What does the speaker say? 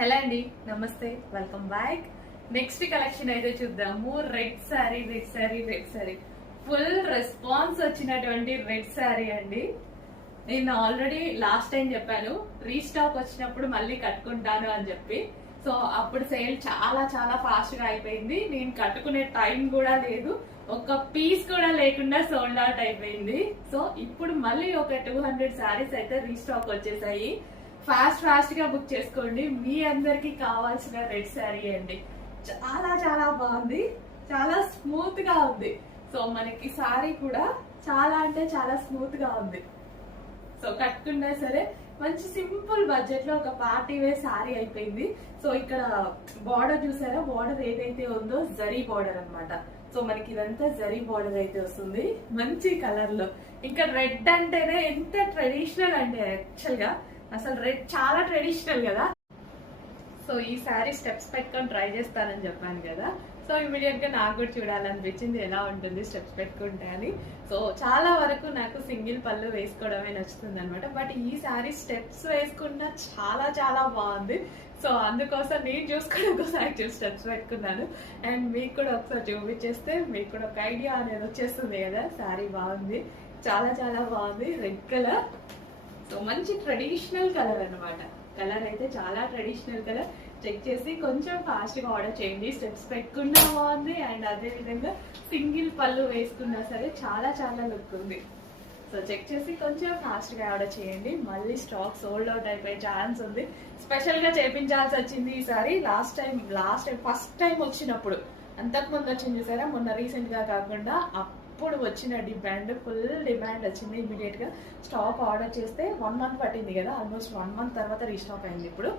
Hello అండి, నమస్తే, welcome back. Next collection అయితే చూద్దాము. రెడ్ శారీ ఫుల్ రెస్పాన్స్ వచ్చినటువంటి రెడ్ శారీ అండి. నేను ఆల్రెడీ లాస్ట్ టైం చెప్పాను రీస్టాక్ వచ్చినప్పుడు మళ్ళీ కట్టుకుంటాను అని చెప్పి. సో అప్పుడు సేల్ చాలా చాలా ఫాస్ట్ గా అయిపోయింది. నేను కట్టుకునే టైం కూడా లేదు, ఒక పీస్ కూడా లేకుండా సోల్డ్ అవుట్ అయిపోయింది. సో ఇప్పుడు మళ్ళీ ఒక 200 శారీస్ అయితే రీస్టాక్ వచ్చేసాయి. ఫాస్ట్ గా బుక్ చేసుకోండి. మీ అందరికి కావాల్సిన రెడ్ శారీ అండి. చాలా చాలా బాగుంది, చాలా స్మూత్ గా ఉంది. సో మనకి శారీ కూడా చాలా అంటే చాలా స్మూత్ గా ఉంది. సో కట్టుకున్నా సరే మంచి సింపుల్ బడ్జెట్ లో ఒక పార్టీ వేర్ శారీ అయిపోయింది. సో ఇక్కడ బార్డర్ చూసారా, బార్డర్ ఏదైతే ఉందో జరీ బార్డర్ అన్నమాట. సో మనకి ఇదంతా జరీ బార్డర్ అయితే వస్తుంది మంచి కలర్ లో. ఇంకా రెడ్ అంటేనే ఎంత ట్రెడిషనల్ అంటే యాక్చువల్ గా అసలు రెడ్ చాలా ట్రెడిషనల్ కదా. సో ఈ శారీ స్టెప్స్ పెట్టుకొని ట్రై చేస్తానని చెప్పాను కదా. సో ఇమీడియట్ గా నాకు కూడా చూడాలనిపించింది ఎలా ఉంటుంది స్టెప్స్ పెట్టుకుంటే అని. సో చాలా వరకు నాకు సింగిల్ పళ్ళు వేసుకోవడమే నచ్చుతుంది అనమాట. బట్ ఈ శారీ స్టెప్స్ వేసుకున్న చాలా చాలా బాగుంది. సో అందుకోసం నేను చూసుకోవడం కోసం యాక్చువల్ స్టెప్స్ పెట్టుకున్నాను. అండ్ మీకు కూడా ఒకసారి చూపించేస్తే మీకు కూడా ఒక ఐడియా అనేది వచ్చేస్తుంది కదా. శారీ బాగుంది, చాలా చాలా బాగుంది. రెడ్ కలర్, సో మంచి ట్రెడిషనల్ కలర్ అనమాట. కలర్ అయితే చాలా ట్రెడిషనల్ కలర్. చెక్ చేసి కొంచెం ఫాస్ట్ గా ఆర్డర్ చేయండి. స్టెప్స్ పెట్టుకున్నా బాగుంది, అండ్ అదే విధంగా సింగిల్ పళ్ళు వేసుకున్నా సరే చాలా చాలా లుక్ ఉంది. సో చెక్ చేసి కొంచెం ఫాస్ట్ గా ఆర్డర్ చేయండి. మళ్ళీ స్టాక్ సోల్డ్ అవుట్ అయిపోయే ఛాన్స్ ఉంది. స్పెషల్ గా చేపించాల్సి వచ్చింది ఈసారి. లాస్ట్ టైం ఫస్ట్ టైం వచ్చినప్పుడు, అంతకు ముందు వచ్చింది చూసారా, మొన్న రీసెంట్ గా కాకుండా అప్పుడు వచ్చిన డిమాండ్, ఫుల్ డిమాండ్ వచ్చింది. ఇమీడియట్ గా స్టాక్ ఆర్డర్ చేస్తే 1 month పట్టింది కదా, ఆల్మోస్ట్ 1 month తర్వాత రీస్టాక్ అయింది ఇప్పుడు.